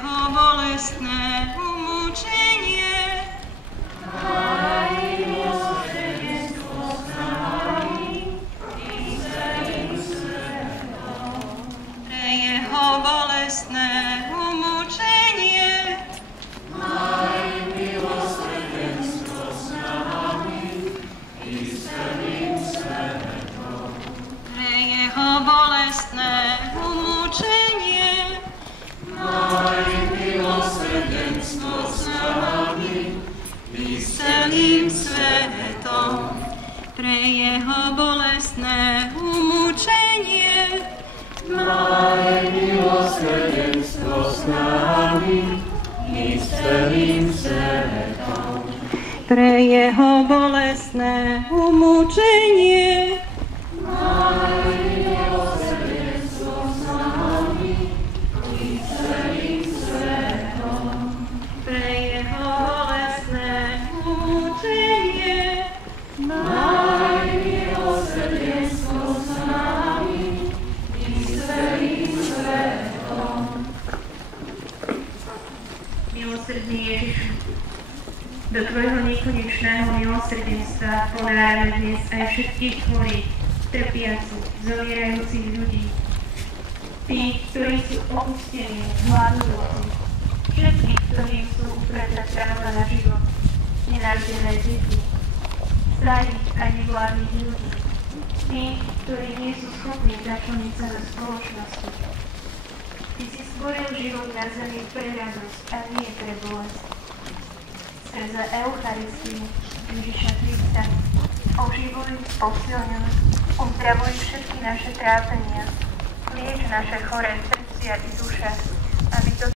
jeho bolestné umúčenie, pre jeho bolestné umúčenie, pre jeho bolestné umúčenie, maj milosrdenstvo s nami i s celým svetom, pre jeho bolestné umúčenie, maj milosrdenstvo s nami i s celým svetom, pre jeho bolestné umúčenie, maj milosrdenstvo s nami i s celým svetom, pre jeho bolestné umúčenie, maj milosrdenstvo s nami i s celým svetom. Milosrdný Ježišu, do Tvojho nekonečného milosrdenstva ponáhľame dnes aj všetkých chorých, trpiacich, zomierajúcich ľudí, tých, ktorí sú opustení, hladujúci, všetkých, ktorí sú upretá práva na život, nenarodené deti, starých a nevládnych ľudí, tých, ktorí nie sú schopní začleniť sa do spoločnosti. Ty si stvoril život na zemi pre radosť a nie pre bolesť. Skrze Eucharistiu Ježiša Krista oživuj, posilňuj, uzdravuj všetky naše trápenia, lieč naše choré srdcia i duše, aby to